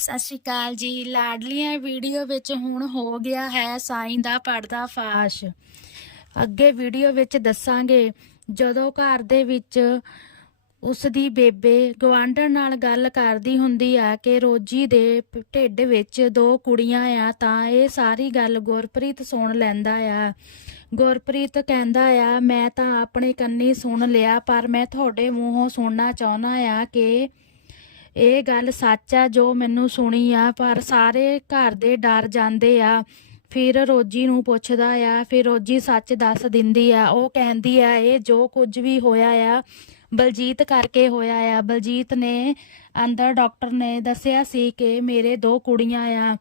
ਸਤਿ ਸ਼੍ਰੀ ਅਕਾਲ ਜੀ। ਲਾਡਲੀਆਂ ਵੀਡੀਓ ਵਿੱਚ ਹੁਣ ਹੋ ਗਿਆ ਹੈ ਸਾਈਂ ਦਾ ਪਰਦਾ ਫਾਸ਼। ਅੱਗੇ ਵੀਡੀਓ ਵਿੱਚ ਦੱਸਾਂਗੇ, ਜਦੋਂ ਘਰ ਦੇ ਵਿੱਚ ਉਸ ਦੀ ਬੇਬੇ ਗਵਾਂਢਣ ਨਾਲ ਗੱਲ ਕਰਦੀ ਹੁੰਦੀ ਆ ਕਿ ਰੋਜੀ ਦੇ ਢਿੱਡ ਵਿੱਚ ਦੋ ਕੁੜੀਆਂ ਆ, ਤਾਂ ਇਹ ਸਾਰੀ ਗੱਲ ਗੁਰਪ੍ਰੀਤ ਸੁਣ ਲੈਂਦਾ ਆ। ਗੁਰਪ੍ਰੀਤ ਕਹਿੰਦਾ ਆ, ਮੈਂ ਤਾਂ ਆਪਣੇ ਕੰਨੀ ਸੁਣ ਲਿਆ, ਪਰ ਮੈਂ ਤੁਹਾਡੇ ਮੂੰਹੋਂ ਸੁਣਨਾ ਚਾਹੁੰਦਾ ਆ ਕਿ ਇਹ ਗੱਲ ਸੱਚ ਆ, ਜੋ ਮੈਨੂੰ ਸੁਣੀ ਆ, ਪਰ ਸਾਰੇ ਘਰ ਦੇ ਡਰ ਜਾਂਦੇ ਆ। ਫਿਰ ਰੋਜੀ ਨੂੰ ਪੁੱਛਦਾ ਆ, ਫਿਰ ਰੋਜੀ ਸੱਚ ਦੱਸ ਦਿੰਦੀ ਆ। ਉਹ ਕਹਿੰਦੀ ਆ, ਇਹ ਜੋ ਕੁਝ ਵੀ ਹੋਇਆ ਆ, ਬਲਜੀਤ ਕਰਕੇ ਹੋਇਆ ਆ। ਬਲਜੀਤ ਨੇ ਅੰਦਰ ਡਾਕਟਰ ਨੇ ਦੱਸਿਆ ਸੀ ਕਿ ਮੇਰੇ ਦੋ ਕੁੜੀਆਂ ਆ।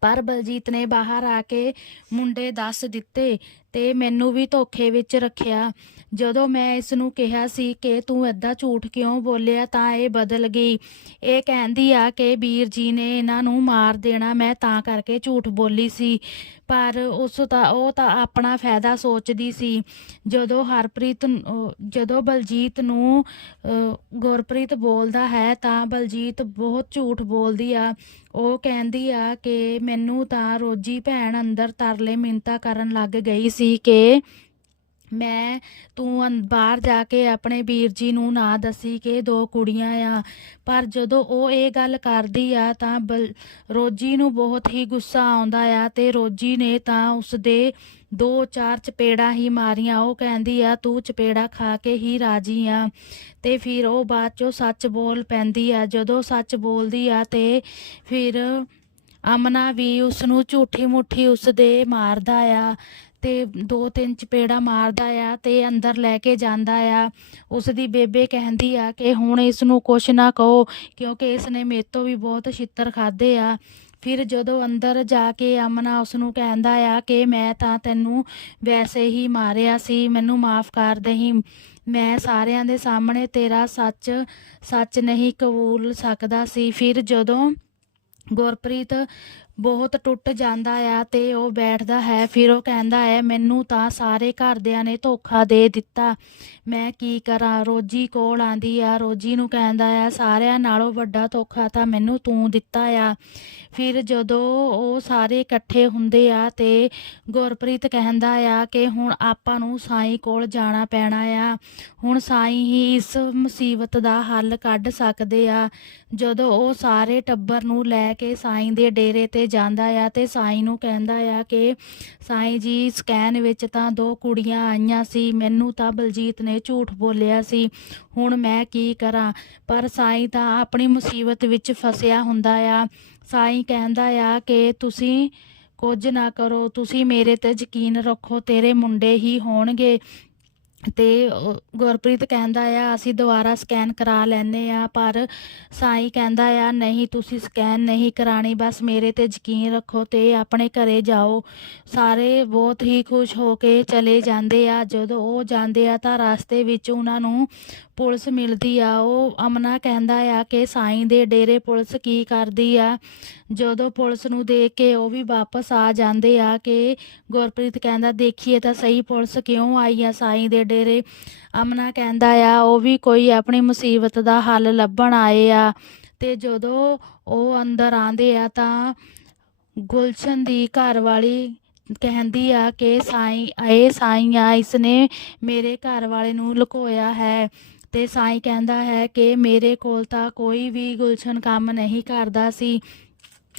ਪਰ ਬਲਜੀਤ ਨੇ ਬਾਹਰ ਆ ਕੇ ਮੁੰਡੇ ਦੱਸ ਦਿੱਤੇ ਤੇ ਮੈਨੂੰ ਵੀ ਧੋਖੇ ਵਿੱਚ ਰੱਖਿਆ। ਜਦੋਂ ਮੈਂ ਇਸ ਨੂੰ ਕਿਹਾ ਸੀ ਕਿ ਤੂੰ ਏਦਾਂ ਝੂਠ ਕਿਉਂ ਬੋਲਿਆ, ਤਾਂ ਇਹ ਬਦਲ ਗਈ। ਇਹ ਕਹਿੰਦੀ ਆ ਕਿ ਵੀਰ ਜੀ ਨੇ ਇਹਨਾਂ ਨੂੰ ਮਾਰ ਦੇਣਾ, ਮੈਂ ਤਾਂ ਕਰਕੇ ਝੂਠ ਬੋਲੀ ਸੀ। ਪਰ ਉਸ ਤਾਂ, ਉਹ ਤਾਂ ਆਪਣਾ ਫਾਇਦਾ ਸੋਚਦੀ ਸੀ। ਜਦੋਂ ਹਰਪ੍ਰੀਤ ਜਦੋਂ ਬਲਜੀਤ ਨੂੰ ਗੁਰਪ੍ਰੀਤ ਬੋਲਦਾ ਹੈ, ਤਾਂ ਬਲਜੀਤ ਬਹੁਤ ਝੂਠ ਬੋਲਦੀ ਆ। ਉਹ ਕਹਿੰਦੀ ਆ ਕਿ ਮੈਨੂੰ ਤਾਂ ਰੋਜੀ ਭੈਣ ਅੰਦਰ ਤਰਲੇ ਮਿੰਤਾ ਕਰਨ ਲੱਗ ਗਈ ਸੀ ਕਿ ਮੈਂ ਤੂੰ ਅੰ- ਬਾਹਰ ਜਾ ਕੇ ਆਪਣੇ ਵੀਰ ਜੀ ਨੂੰ ਨਾ ਦੱਸੀ ਕਿ ਦੋ ਕੁੜੀਆਂ ਆ। ਪਰ ਜਦੋਂ ਉਹ ਇਹ ਗੱਲ ਕਰਦੀ ਆ ਤਾਂ ਬਲ- ਰੋਜੀ ਨੂੰ ਬਹੁਤ ਹੀ ਗੁੱਸਾ ਆਉਂਦਾ ਆ ਤੇ ਰੋਜੀ ਨੇ ਤਾਂ ਉਸ ਦੇ ਦੋ ਚਾਰ ਚਪੇੜਾਂ ਹੀ ਮਾਰੀਆਂ। ਉਹ ਕਹਿੰਦੀ ਆ, ਤੂੰ ਚਪੇੜਾ ਖਾ ਕੇ ਹੀ ਰਾਜੀ ਆ। ਤੇ ਫਿਰ ਉਹ ਬਾਅਦ ਚੋਂ ਸੱਚ ਬੋਲ ਪੈਂਦੀ ਆ। ਜਦੋਂ ਸੱਚ ਬੋਲਦੀ ਆ ਤੇ ਫਿਰ ਅਮਨਾ ਵੀ ਉਸ ਨੂੰ ਝੂਠੀ ਮੁੱਠੀ ਉਸ ਦੇ ਮਾਰਦਾ ਆ। ਤੇ ਦੋ ਤਿੰਨ ਚਪੇੜਾ ਮਾਰਦਾ ਆ ਤੇ ਅੰਦਰ ਲੈ ਕੇ ਜਾਂਦਾ ਆ। ਉਸ ਦੀ ਬੇਬੇ ਕਹਿੰਦੀ ਆ ਕਿ ਹੁਣ ਇਸ ਨੂੰ ਕੁਛ ਨਾ ਕਹੋ, ਕਿਉਂਕਿ ਇਸ ਨੇ ਮੇਰੇ ਤੋਂ ਵੀ ਬਹੁਤ ਛਿੱਤਰ ਖਾਦੇ ਆ। ਫਿਰ ਜਦੋਂ ਅੰਦਰ ਜਾ ਕੇ ਅਮਨਾ ਉਸ ਨੂੰ ਕਹਿੰਦਾ ਆ ਕਿ ਮੈਂ ਤਾਂ ਤੈਨੂੰ ਵੈਸੇ ਹੀ ਮਾਰਿਆ ਸੀ, ਮੈਨੂੰ ਮਾਫ ਕਰ ਦੇਹੀਂ ਮੈਂ ਸਾਰਿਆਂ ਦੇ ਸਾਹਮਣੇ ਤੇਰਾ ਸੱਚ ਸੱਚ ਨਹੀਂ ਕਬੂਲ ਸਕਦਾ ਸੀ। ਫਿਰ ਜਦੋਂ ਗੁਰਪ੍ਰੀਤ ਬਹੁਤ ਟੁੱਟ ਜਾਂਦਾ ਆ ਤੇ ਉਹ ਬੈਠਦਾ ਹੈ, ਫਿਰ ਉਹ ਕਹਿੰਦਾ ਹੈ, ਮੈਨੂੰ ਤਾਂ ਸਾਰੇ ਘਰਦਿਆਂ ਨੇ ਧੋਖਾ ਦੇ ਦਿੱਤਾ। ਮੈਂ ਕੀ ਕਰਾਂ? ਰੋਜੀ ਕੋਲ ਆਂਦੀ ਆ, ਰੋਜੀ ਨੂੰ ਕਹਿੰਦਾ ਆ, ਸਾਰਿਆਂ ਨਾਲੋਂ ਵੱਡਾ ਧੋਖਾ ਤਾਂ ਮੈਨੂੰ ਤੂੰ ਦਿੱਤਾ ਆ। ਫਿਰ ਜਦੋਂ ਉਹ ਸਾਰੇ ਇਕੱਠੇ ਹੁੰਦੇ ਆ ਤੇ ਗੁਰਪ੍ਰੀਤ ਕਹਿੰਦਾ ਆ ਕਿ ਹੁਣ ਆਪਾਂ ਨੂੰ ਸਾਈਂ ਕੋਲ ਜਾਣਾ ਪੈਣਾ ਆ। ਹੁਣ ਸਾਈਂ ਹੀ ਇਸ ਮੁਸੀਬਤ ਦਾ ਹੱਲ ਕੱਢ ਸਕਦੇ ਆ। ਜਦੋਂ ਉਹ ਸਾਰੇ ਟੱਬਰ ਨੂੰ ਲੈ ਕੇ ਸਾਈਂ ਦੇ ਡੇਰੇ ਤੇ ਜਾਂਦਾ ਆ ਤੇ ਸਾਈਂ ਨੂੰ ਕਹਿੰਦਾ ਆ ਕਿ ਸਾਈਂ ਜੀ, ਸਕੈਨ ਵਿੱਚ ਤਾਂ ਦੋ ਕੁੜੀਆਂ ਆਈਆਂ ਸੀ, ਮੈਨੂੰ ਤਾਂ ਬਲਜੀਤ ਨੇ ਝੂਠ ਬੋਲਿਆ ਸੀ, ਹੁਣ ਮੈਂ ਕੀ ਕਰਾਂ? ਪਰ ਸਾਈਂ ਤਾਂ ਆਪਣੀ ਮੁਸੀਬਤ ਵਿੱਚ ਫਸਿਆ ਹੁੰਦਾ ਆ। ਸਾਈਂ ਕਹਿੰਦਾ ਆ ਕਿ ਤੁਸੀਂ ਕੁਝ ਨਾ ਕਰੋ, ਤੁਸੀਂ ਮੇਰੇ ਤੇ ਯਕੀਨ ਰੱਖੋ, ਤੇਰੇ ਮੁੰਡੇ ਹੀ ਹੋਣਗੇ। ਤੇ ਗੁਰਪ੍ਰੀਤ ਕਹਿੰਦਾ ਆ, ਅਸੀਂ ਦੁਬਾਰਾ ਸਕੈਨ ਕਰਾ ਲੈਨੇ ਆ, ਪਰ ਸਾਈਂ ਕਹਿੰਦਾ ਆ, ਨਹੀਂ, ਤੁਸੀਂ ਸਕੈਨ ਨਹੀਂ ਕਰਾਣੀ, ਬਸ ਮੇਰੇ ਤੇ ਯਕੀਨ ਰੱਖੋ ਤੇ ਆਪਣੇ ਘਰੇ ਜਾਓ। ਸਾਰੇ ਬਹੁਤ ਹੀ ਖੁਸ਼ ਹੋ ਕੇ ਚਲੇ ਜਾਂਦੇ ਆ। ਜਦੋਂ ਉਹ ਜਾਂਦੇ ਆ ਤਾਂ ਰਸਤੇ ਵਿੱਚ ਉਹਨਾਂ ਨੂੰ ਪੁਲਿਸ ਮਿਲਦੀ ਆ। ਉਹ ਅਮਨਾ ਕਹਿੰਦਾ ਆ ਕਿ ਸਾਈਂ ਦੇ ਡੇਰੇ ਪੁਲਿਸ ਕੀ ਕਰਦੀ ਆ? ਜਦੋਂ ਪੁਲਿਸ ਨੂੰ ਦੇਖ ਕੇ ਉਹ ਵੀ ਵਾਪਸ ਆ ਜਾਂਦੇ ਆ ਕਿ ਗੁਰਪ੍ਰੀਤ ਕਹਿੰਦਾ, ਦੇਖੀਏ ਤਾਂ ਸਹੀ ਪੁਲਿਸ ਕਿਉਂ ਆਈ ਆ ਸਾਈਂ ਦੇ ਡੇਰੇ ਅਮਨਾ ਕਹਿੰਦਾ ਆ, ਉਹ ਵੀ ਕੋਈ ਆਪਣੀ ਮੁਸੀਬਤ ਦਾ ਹੱਲ ਲੱਭਣ ਆਏ ਆ। ਤੇ ਜਦੋਂ ਉਹ ਅੰਦਰ ਆਂਦੇ ਆ ਤਾਂ ਗੁਲਸ਼ਨ ਦੀ ਘਰ ਵਾਲੀ ਕਹਿੰਦੀ ਆ ਕਿ ਸਾਈਂ, ਇਹ ਸਾਈਂ ਆ ਇਸਨੇ ਮੇਰੇ ਘਰ ਵਾਲੇ ਨੂੰ ਲੁਕੋਇਆ ਹੈ। ਤੇ ਸਾਈਂ ਕਹਿੰਦਾ ਹੈ ਕਿ ਮੇਰੇ ਕੋਲ ਤਾਂ ਕੋਈ ਵੀ ਗੁਲਸ਼ਨ ਕੰਮ ਨਹੀਂ ਕਰਦਾ ਸੀ।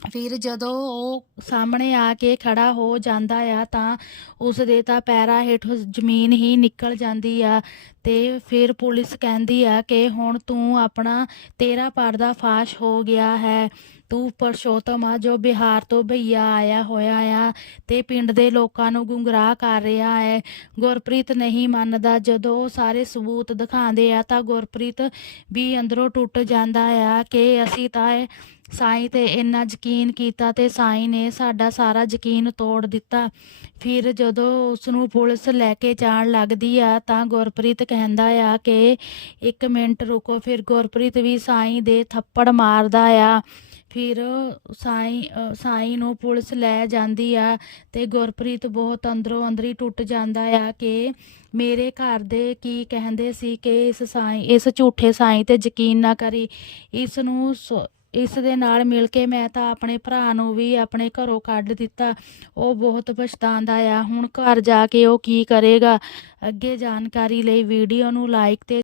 ਫਿਰ ਜਦੋਂ ਉਹ ਸਾਹਮਣੇ ਆ ਕੇ ਖੜਾ ਹੋ ਜਾਂਦਾ ਆ, ਤਾਂ ਉਸ ਦੇ ਤਾਂ ਪੈਰਾਂ ਹੇਠੋਂ ਜ਼ਮੀਨ ਹੀ ਨਿਕਲ ਜਾਂਦੀ ਆ। ਤੇ ਫਿਰ ਪੁਲਿਸ ਕਹਿੰਦੀ ਆ ਕਿ ਹੁਣ ਤੂੰ ਆਪਣਾ ਤੇਰਾ ਪਰਦਾ ਫਾਸ਼ ਹੋ ਗਿਆ ਹੈ। ਤੂੰ ਪਰਸ਼ੋਤਮ ਆ, ਜੋ ਬਿਹਾਰ ਤੋਂ ਭਈਆ ਆਇਆ ਹੋਇਆ ਆ ਤੇ ਪਿੰਡ ਦੇ ਲੋਕਾਂ ਨੂੰ ਗੁੰਗਰਾਹ ਕਰ ਰਿਹਾ ਹੈ। ਗੁਰਪ੍ਰੀਤ ਨਹੀਂ ਮੰਨਦਾ, ਜਦੋਂ ਉਹ ਸਾਰੇ ਸਬੂਤ ਦਿਖਾਉਂਦੇ ਆ, ਤਾਂ ਗੁਰਪ੍ਰੀਤ ਵੀ ਅੰਦਰੋਂ ਟੁੱਟ ਜਾਂਦਾ ਆ ਕਿ ਅਸੀਂ ਤਾਂ ਸਾਈਂ ਤੇ ਇੰਨਾ ਯਕੀਨ ਕੀਤਾ ਤੇ ਸਾਈਂ ਨੇ ਸਾਡਾ ਸਾਰਾ ਯਕੀਨ ਤੋੜ ਦਿੱਤਾ। ਫਿਰ ਜਦੋਂ ਉਸ ਨੂੰ ਪੁਲਿਸ ਲੈ ਕੇ ਜਾਣ ਲੱਗਦੀ ਆ ਤਾਂ ਗੁਰਪ੍ਰੀਤ ਕਹਿੰਦਾ ਆ ਕਿ ਇੱਕ ਮਿੰਟ ਰੁਕੋ ਫਿਰ ਗੁਰਪ੍ਰੀਤ ਵੀ ਸਾਈਂ ਦੇ ਥੱਪੜ ਮਾਰਦਾ ਆ। ਫਿਰ ਸਾਈਂ ਅ, ਸਾਈਂ ਨੂੰ ਪੁਲਿਸ ਲੈ ਜਾਂਦੀ ਆ ਤੇ ਗੁਰਪ੍ਰੀਤ ਬਹੁਤ ਅੰਦਰੋਂ ਅੰਦਰੀ ਟੁੱਟ ਜਾਂਦਾ ਆ ਕਿ ਮੇਰੇ ਘਰ ਦੇ ਕੀ ਕਹਿੰਦੇ ਸੀ ਕਿ ਇਸ ਸਾਈਂ ਇਸ ਝੂਠੇ ਸਾਈਂ ਤੇ ਯਕੀਨ ਨਾ ਕਰੀ। ਇਸ ਨੂੰ ਸ- ਇਸ ਦੇ ਨਾਲ ਮਿਲ ਕੇ ਮੈਂ ਤਾਂ ਆਪਣੇ ਭਰਾ ਨੂੰ ਵੀ ਆਪਣੇ ਘਰੋਂ ਕੱਢ ਦਿੱਤਾ। ਉਹ ਬਹੁਤ ਪਛਤਾਉਂਦਾ ਆ। ਹੁਣ ਘਰ ਜਾ ਕੇ ਉਹ ਕੀ ਕਰੇਗਾ? ਅੱਗੇ ਜਾਣਕਾਰੀ ਲਈ ਵੀਡੀਓ ਨੂੰ ਲਾਈਕ ਤੇ